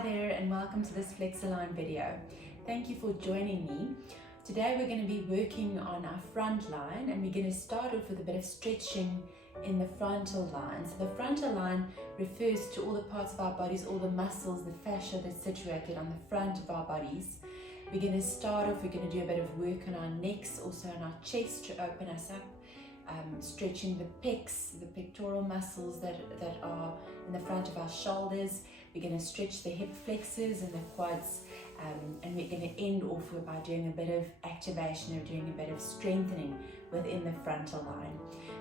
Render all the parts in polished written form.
Hi there and welcome to this FlexAline video. Thank you for joining me. Today we're going to be working on our front line and we're going to start off with a bit of stretching in the frontal line. So the frontal line refers to all the parts of our bodies, all the muscles, the fascia that's situated on the front of our bodies. We're going to start off, we're going to do a bit of work on our necks, also on our chest to open us up. Stretching the pecs, the pectoral muscles that are in the front of our shoulders. We're going to stretch the hip flexors and the quads, and we're going to end off by doing a bit of activation or doing a bit of strengthening within the frontal line.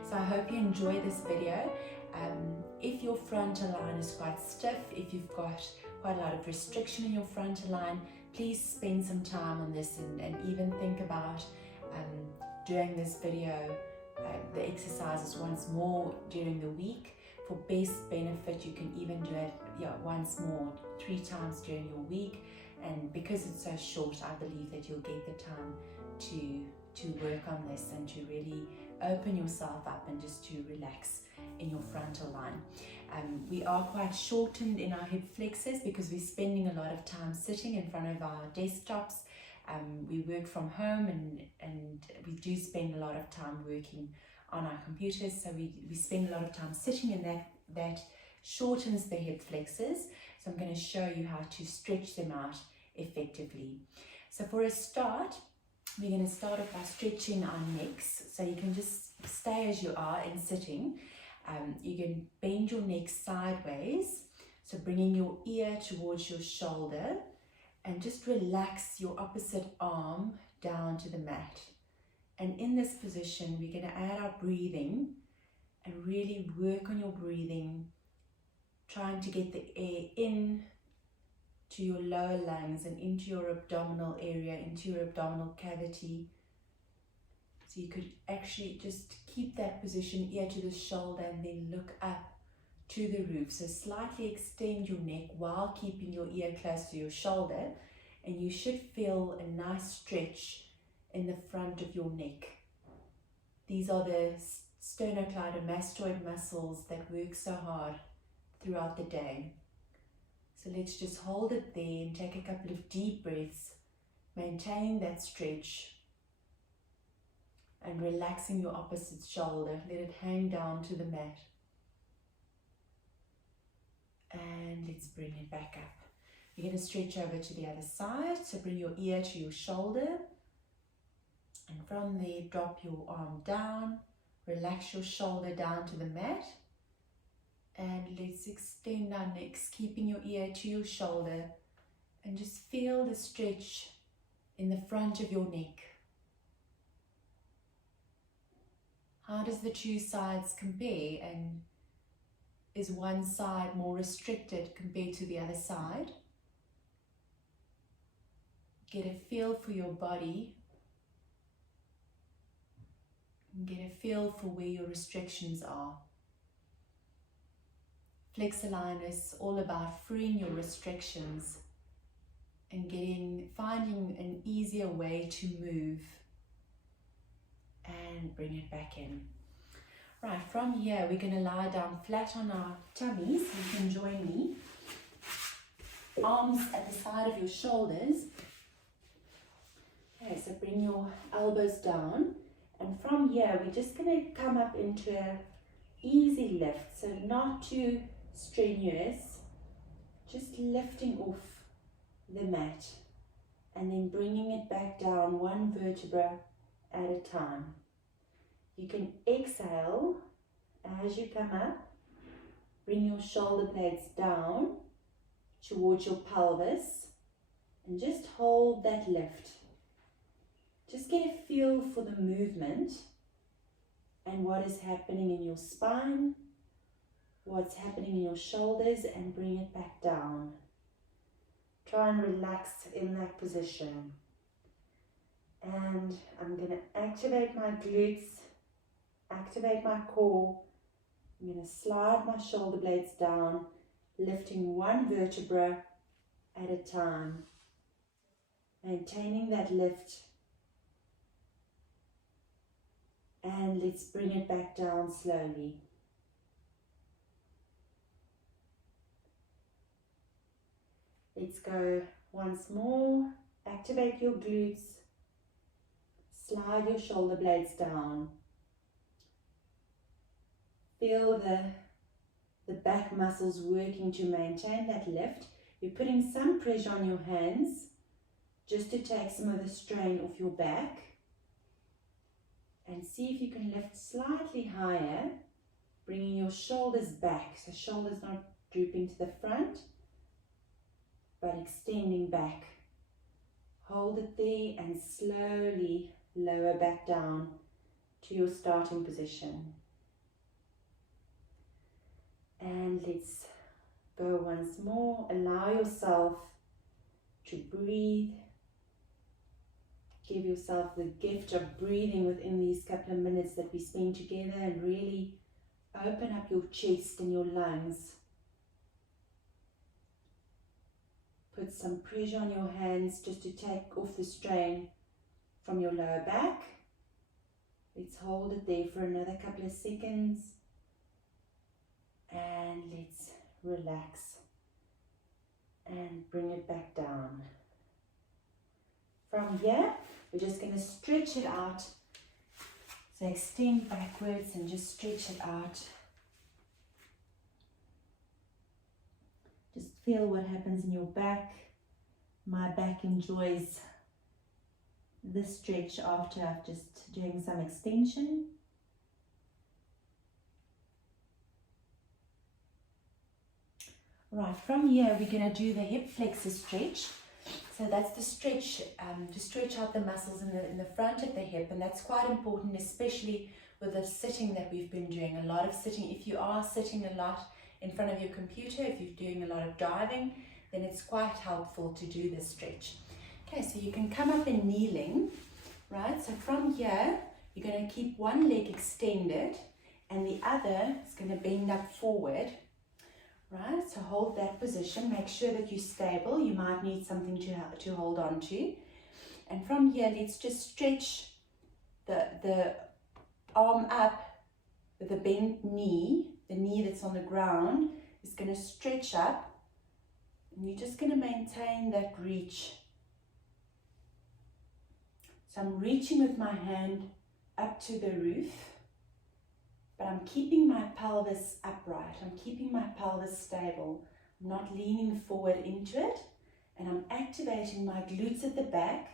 So I hope you enjoy this video. If your frontal line is quite stiff, if you've got quite a lot of restriction in your frontal line, please spend some time on this and even think about doing this video, the exercises once more during the week. For best benefit, you can even do it once more, 3 times during your week. And because it's so short, I believe that you'll get the time to work on this and to really open yourself up and just to relax in your frontal line. We are quite shortened in our hip flexors because we're spending a lot of time sitting in front of our desktops. We work from home and we do spend a lot of time working on our computers, so we spend a lot of time sitting, and that shortens the hip flexors. So I'm going to show you how to stretch them out effectively. So for a start, we're going to start off by stretching our necks. So you can just stay as you are in sitting. You can bend your neck sideways, so bringing your ear towards your shoulder, and just relax your opposite arm down to the mat. And in this position, we're going to add our breathing and really work on your breathing, trying to get the air in to your lower lungs and into your abdominal area, into your abdominal cavity. So you could actually just keep that position, ear to the shoulder, and then look up to the roof. So slightly extend your neck while keeping your ear close to your shoulder, and you should feel a nice stretch in the front of your neck. These are the sternocleidomastoid muscles that work so hard throughout the day. So let's just hold it there and take a couple of deep breaths, maintaining that stretch and relaxing your opposite shoulder. Let it hang down to the mat. And let's bring it back up. You're going to stretch over to the other side, so bring your ear to your shoulder, and from there drop your arm down, relax your shoulder down to the mat, and let's extend our necks, keeping your ear to your shoulder, and just feel the stretch in the front of your neck. How does the two sides compare, and is one side more restricted compared to the other side? Get a feel for your body. Get a feel for where your restrictions are. FlexAline is all about freeing your restrictions and finding an easier way to move and bring it back in. Right, from here we're going to lie down flat on our tummies. You can join me. Arms at the side of your shoulders. Okay, so bring your elbows down, and from here we're just going to come up into an easy lift, so not too strenuous, just lifting off the mat and then bringing it back down one vertebra at a time. You can exhale as you come up, bring your shoulder blades down towards your pelvis and just hold that lift. Just get a feel for the movement and what is happening in your spine, what's happening in your shoulders, and bring it back down. Try and relax in that position. And I'm going to activate my glutes, activate my core. I'm going to slide my shoulder blades down, lifting one vertebra at a time, maintaining that lift. And let's bring it back down slowly. Let's go once more. Activate your glutes. Slide your shoulder blades down. Feel the back muscles working to maintain that lift. You're putting some pressure on your hands just to take some of the strain off your back. And see if you can lift slightly higher, bringing your shoulders back. So shoulders not drooping to the front, but extending back. Hold it there and slowly lower back down to your starting position. And let's go once more. Allow yourself to breathe. Give yourself the gift of breathing within these couple of minutes that we spend together, and really open up your chest and your lungs. Put some pressure on your hands just to take off the strain from your lower back. Let's hold it there for another couple of seconds. And let's relax and bring it back down. From here, we're just going to stretch it out. So extend backwards and just stretch it out. Just feel what happens in your back. My back enjoys this stretch after I've just doing some extension. Right, from here we're going to do the hip flexor stretch. So that's the stretch to stretch out the muscles in the front of the hip, and that's quite important, especially with the sitting that we've been doing. A lot of sitting. If you are sitting a lot in front of your computer, if you're doing a lot of driving, then it's quite helpful to do this stretch. Okay, so you can come up in kneeling, right? So from here, you're going to keep one leg extended and the other is going to bend up forward. Right, so hold that position, make sure that you're stable. You might need something to hold on to. And from here, let's just stretch the arm up with the bent knee. The knee that's on the ground is going to stretch up. And you're just going to maintain that reach. So I'm reaching with my hand up to the roof. But I'm keeping my pelvis upright. I'm keeping my pelvis stable. I'm not leaning forward into it. And I'm activating my glutes at the back,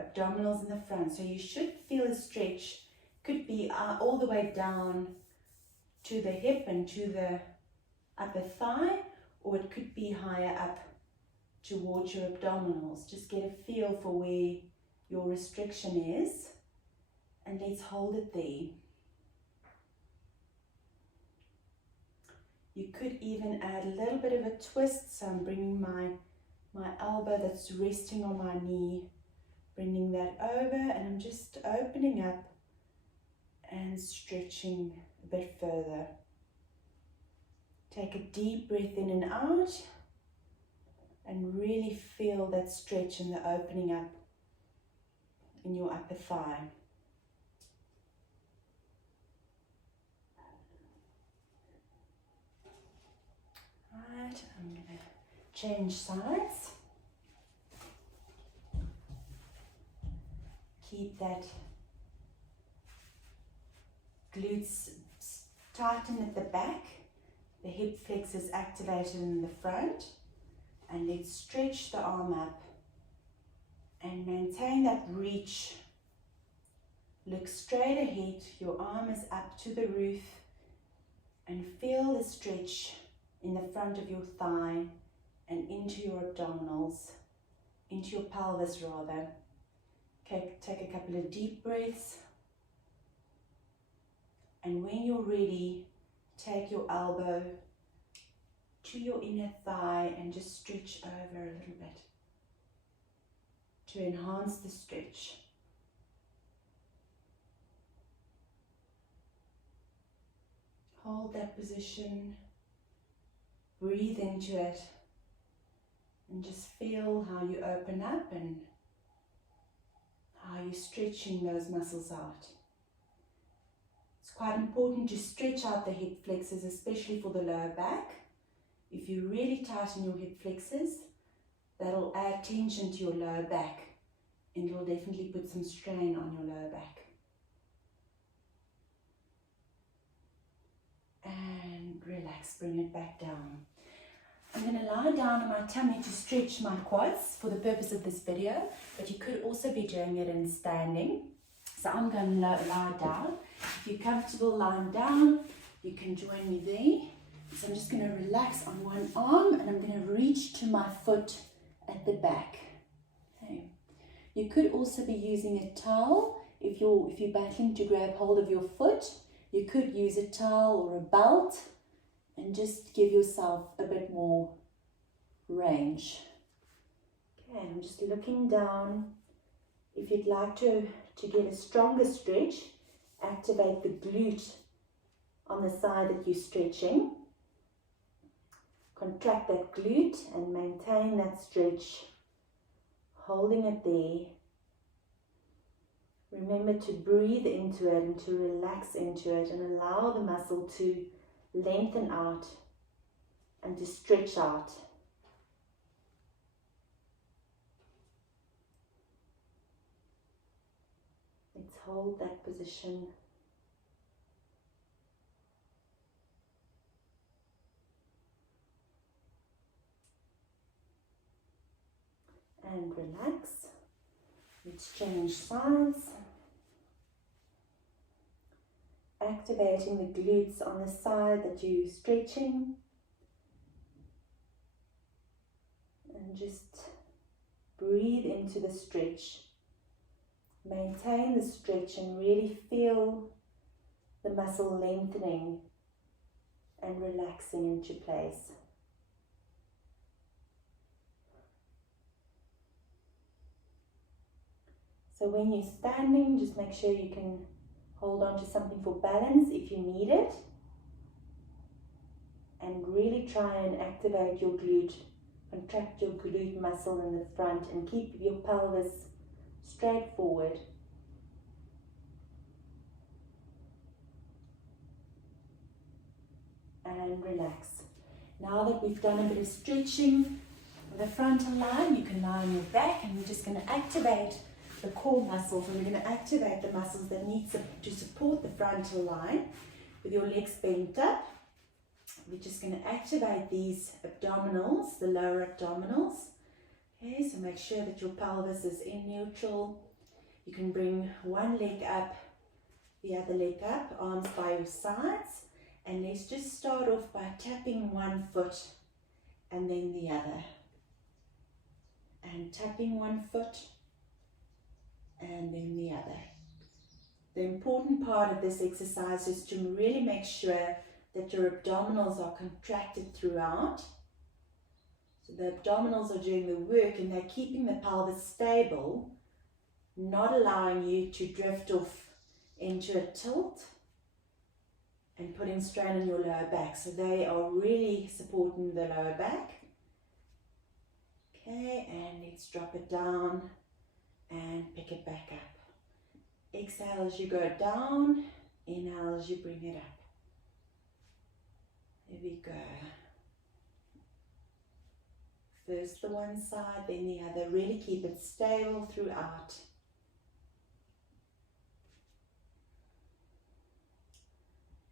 abdominals in the front. So you should feel a stretch. Could be all the way down to the hip and to the upper thigh, or it could be higher up towards your abdominals. Just get a feel for where your restriction is. And let's hold it there. You could even add a little bit of a twist. So I'm bringing my elbow that's resting on my knee, bringing that over, and I'm just opening up and stretching a bit further. Take a deep breath in and out and really feel that stretch and the opening up in your upper thigh. Right, I'm going to change sides. Keep that glutes tighten at the back, the hip flexors activated in the front, and let's stretch the arm up and maintain that reach. Look straight ahead, your arm is up to the roof, and feel the stretch in the front of your thigh and into your abdominals, into your pelvis rather. Okay, take a couple of deep breaths. And when you're ready, take your elbow to your inner thigh and just stretch over a little bit to enhance the stretch. Hold that position. Breathe into it and just feel how you open up and how you're stretching those muscles out. It's quite important to stretch out the hip flexors, especially for the lower back. If you really tighten your hip flexors, That'll add tension to your lower back and it'll definitely put some strain on your lower back. And relax, bring it back down. I'm going to lie down on my tummy to stretch my quads for the purpose of this video, but you could also be doing it in standing. So I'm going to lie down. If you're comfortable lying down, you can join me there. So I'm just going to relax on one arm and I'm going to reach to my foot at the back. Okay. You could also be using a towel if you're battling to grab hold of your foot. You could use a towel or a belt and just give yourself a bit more range. Okay, I'm just looking down. If you'd like to get a stronger stretch, activate the glute on the side that you're stretching. Contract that glute and maintain that stretch, holding it there. Remember to breathe into it and to relax into it and allow the muscle to lengthen out and to stretch out. Let's hold that position. And relax. Let's change sides. Activating the glutes on the side that you're stretching. And just breathe into the stretch. Maintain the stretch and really feel the muscle lengthening and relaxing into place. So when you're standing, just make sure you can hold on to something for balance if you need it. And really try and activate your glute. Contract your glute muscle in the front and keep your pelvis straight forward. And relax. Now that we've done a bit of stretching of the frontal line, you can lie on your back and we're just going to activate the core muscles, and we're going to activate the muscles that need to support the frontal line with your legs bent up. We're just going to activate these abdominals, the lower abdominals. Okay, so make sure that your pelvis is in neutral. You can bring one leg up, the other leg up, arms by your sides, and let's just start off by tapping one foot and then the other. And tapping one foot and then the other. The important part of this exercise is to really make sure that your abdominals are contracted throughout. So the abdominals are doing the work and they're keeping the pelvis stable, not allowing you to drift off into a tilt and putting strain on your lower back. So they are really supporting the lower back. Okay, and let's drop it down and pick it back up. Exhale as you go down, inhale as you bring it up. There we go. First the one side, then the other. Really keep it stable throughout.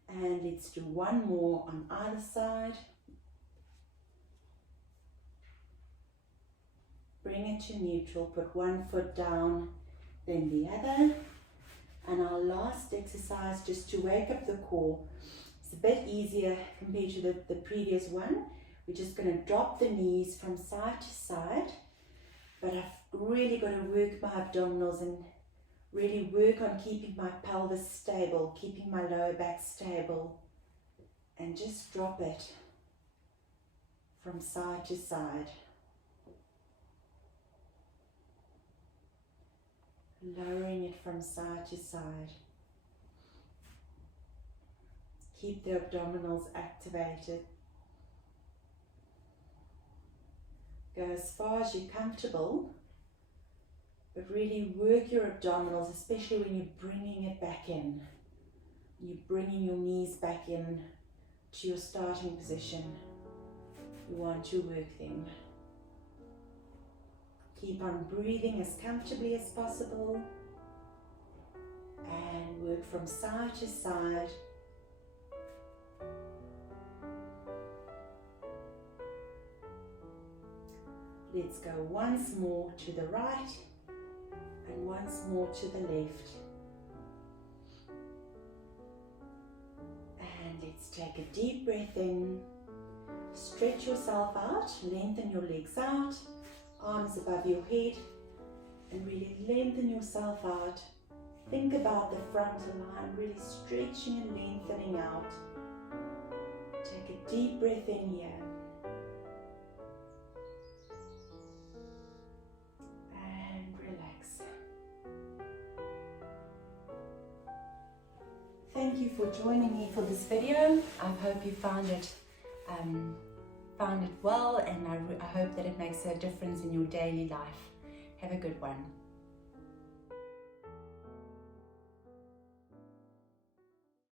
And let's do one more on either side. Bring it to neutral, put one foot down, then the other. And our last exercise, just to wake up the core. It's a bit easier compared to the previous one. We're just going to drop the knees from side to side. But I've really got to work my abdominals and really work on keeping my pelvis stable, keeping my lower back stable. And just drop it from side to side. Lowering it from side to side. Keep the abdominals activated. Go as far as you're comfortable, but really work your abdominals, especially when you're bringing it back in. You're bringing your knees back in to your starting position. You want to work them. Keep on breathing as comfortably as possible and work from side to side. Let's go once more to the right and once more to the left. And let's take a deep breath in. Stretch yourself out, lengthen your legs out, arms above your head, and really lengthen yourself out. Think about the frontal line, really stretching and lengthening out. Take a deep breath in here. And relax. Thank you for joining me for this video. I hope you found it well, and I hope that it makes a difference in your daily life. Have a good one.